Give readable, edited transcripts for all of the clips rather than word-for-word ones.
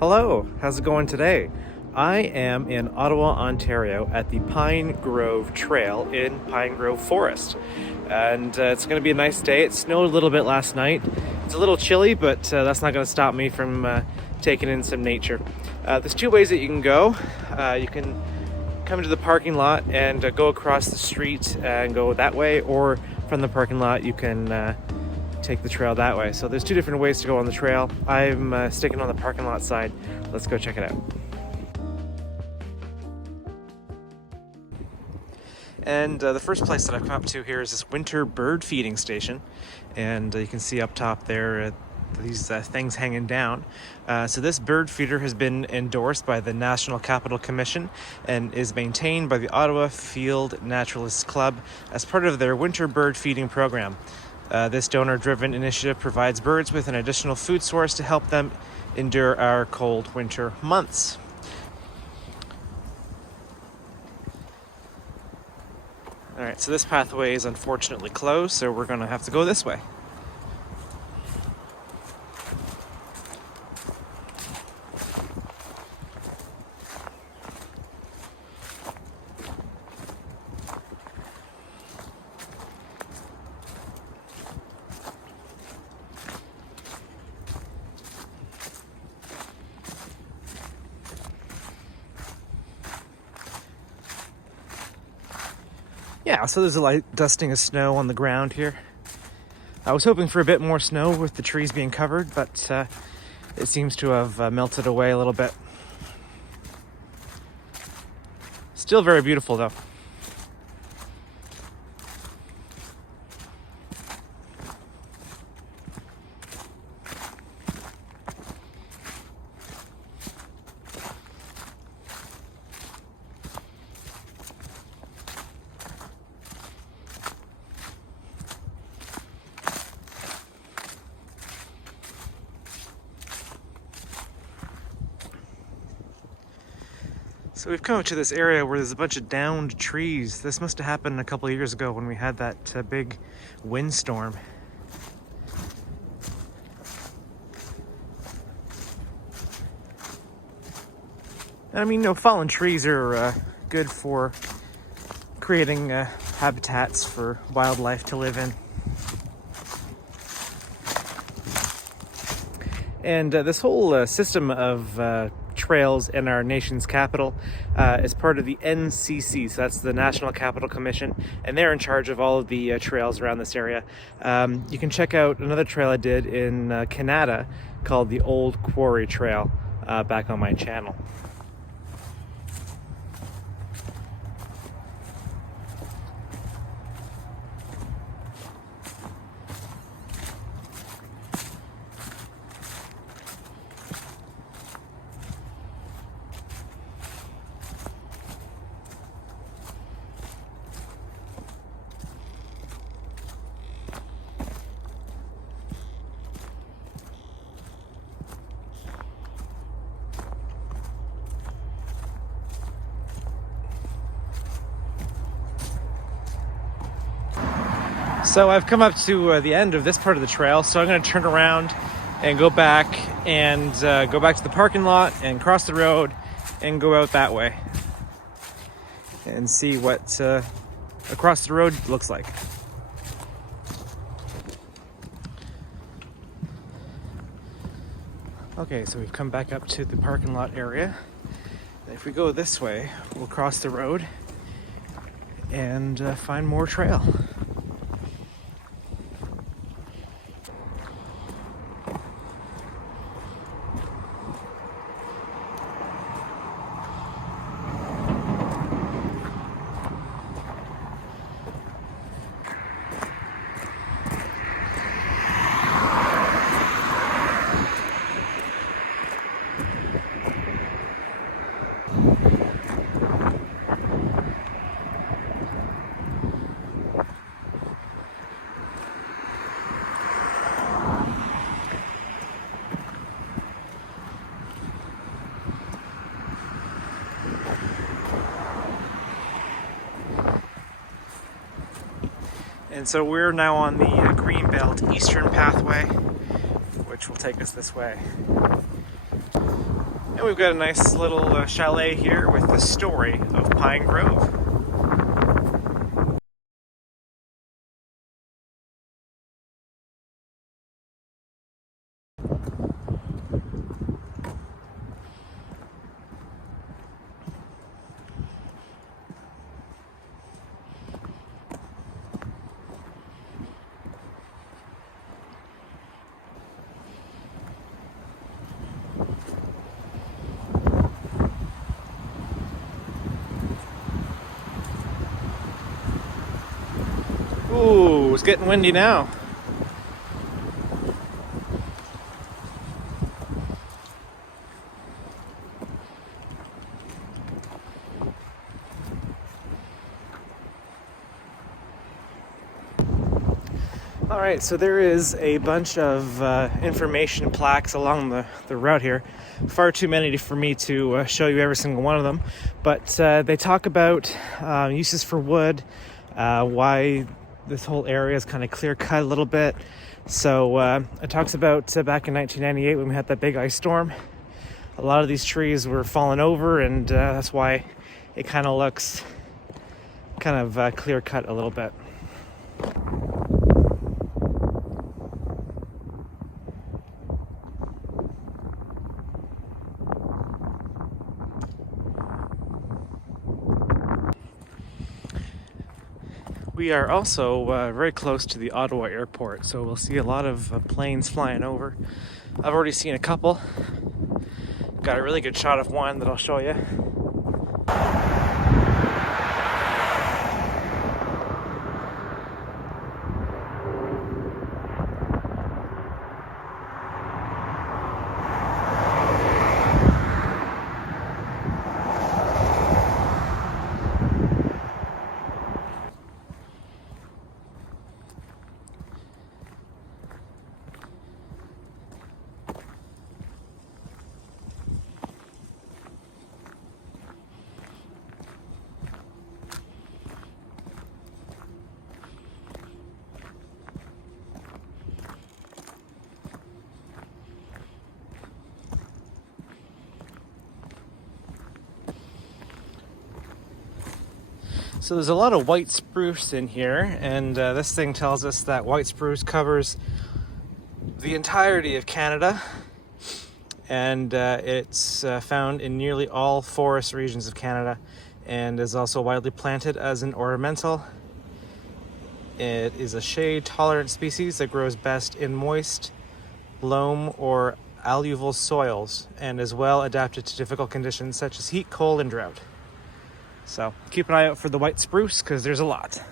Hello, how's it going today? I am in Ottawa, Ontario at the Pine Grove Trail in Pine Grove Forest. And it's going to be a nice day. It snowed a little bit last night. It's a little chilly, but that's not going to stop me from taking in some nature. There's two ways that you can go. You can come to the parking lot and go across the street and go that way, or from the parking lot you can take the trail that way. So there's two different ways to go on the trail. I'm sticking on the parking lot side. Let's go check it out. And the first place that I've come up to here is this winter bird feeding station. And you can see up top there these things hanging down. So this bird feeder has been endorsed by the National Capital Commission and is maintained by the Ottawa Field Naturalists Club as part of their winter bird feeding program. This donor-driven initiative provides birds with an additional food source to help them endure our cold winter months. All right, so this pathway is unfortunately closed, so we're going to have to go this way. Yeah, so there's a light dusting of snow on the ground here. I was hoping for a bit more snow with the trees being covered, but it seems to have melted away a little bit. Still very beautiful though. So we've come up to this area where there's a bunch of downed trees. This must have happened a couple of years ago when we had that big windstorm. And I mean, fallen trees are good for creating habitats for wildlife to live in. And this whole system of trails in our nation's capital is part of the NCC, so that's the National Capital Commission, and they're in charge of all of the trails around this area. You can check out another trail I did in Canada called the Old Quarry Trail back on my channel. So I've come up to the end of this part of the trail, so I'm going to turn around and go back to the parking lot and cross the road and go out that way and see what across the road looks like. Okay, so we've come back up to the parking lot area. If we go this way, we'll cross the road and find more trail. And so we're now on the Greenbelt Eastern Pathway, which will take us this way. we've got a nice little chalet here with the story of Pine Grove. Ooh, it's getting windy now. All right, so there is a bunch of information plaques along the route here. Far too many for me to show you every single one of them, but they talk about uses for wood, why this whole area is kind of clear cut a little bit. So it talks about back in 1998 when we had that big ice storm, a lot of these trees were falling over, and that's why it kind of looks kind of clear cut a little bit. We are also very close to the Ottawa airport, so we'll see a lot of planes flying over. I've already seen a couple. Got a really good shot of one that I'll show you. So there's a lot of white spruce in here, and this thing tells us that white spruce covers the entirety of Canada, and it's found in nearly all forest regions of Canada, and is also widely planted as an ornamental. It is a shade-tolerant species that grows best in moist, loam, or alluvial soils, and is well adapted to difficult conditions such as heat, cold, and drought. So keep an eye out for the white spruce, because there's a lot.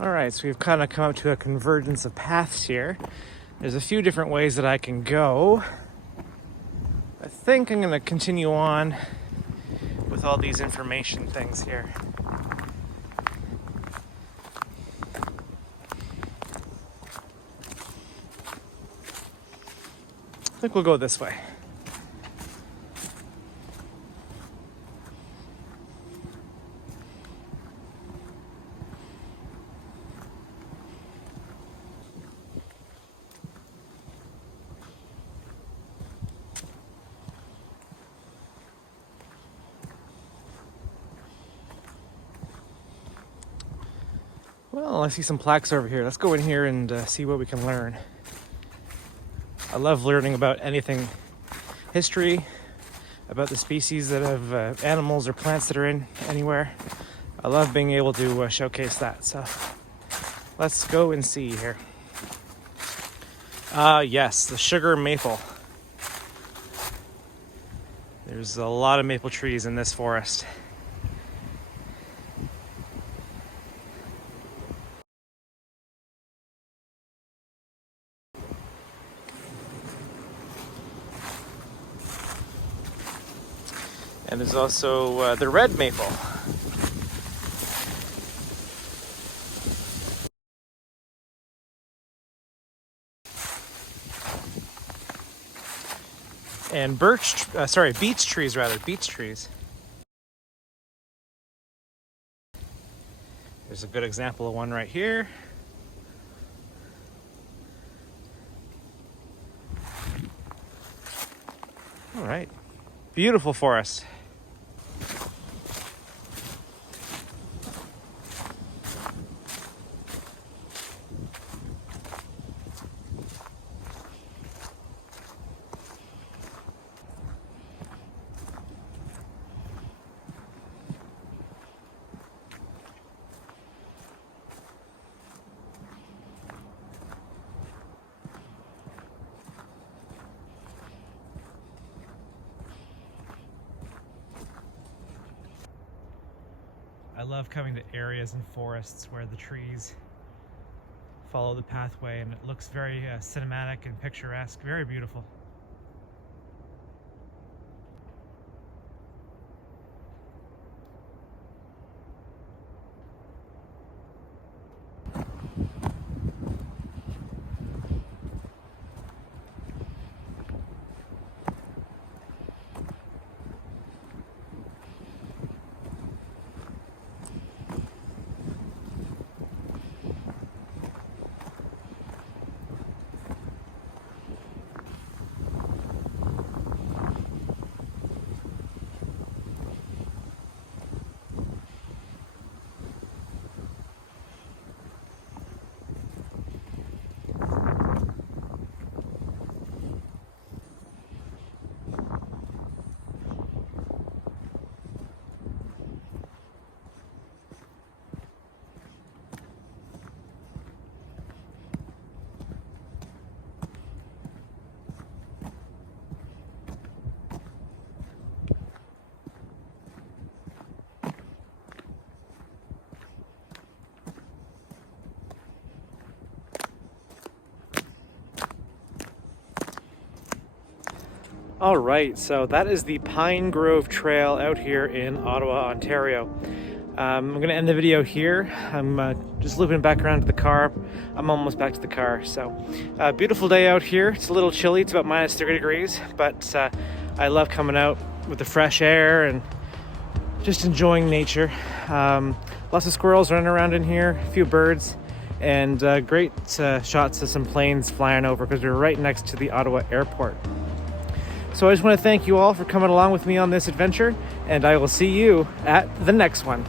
All right, so we've kind of come up to a convergence of paths here. There's a few different ways that I can go. I think I'm going to continue on with all these information things here. I think we'll go this way. Well, I see some plaques over here. Let's go in here and see what we can learn. I love learning about anything, history, about the species that have animals or plants that are in anywhere. I love being able to showcase that. So let's go and see here. Yes, the sugar maple. There's a lot of maple trees in this forest. And there's also the red maple. and beech trees rather, beech trees. There's a good example of one right here. All right, beautiful forest. I love coming to areas and forests where the trees follow the pathway and it looks very cinematic and picturesque, very beautiful. All right, so that is the Pine Grove Trail out here in Ottawa, Ontario. I'm going to end the video here. I'm just looping back around to the car. I'm almost back to the car. So, beautiful day out here. It's a little chilly. It's about minus 30 degrees, but I love coming out with the fresh air and just enjoying nature. Lots of squirrels running around in here, a few birds, and great shots of some planes flying over because we're right next to the Ottawa airport. So I just want to thank you all for coming along with me on this adventure, and I will see you at the next one.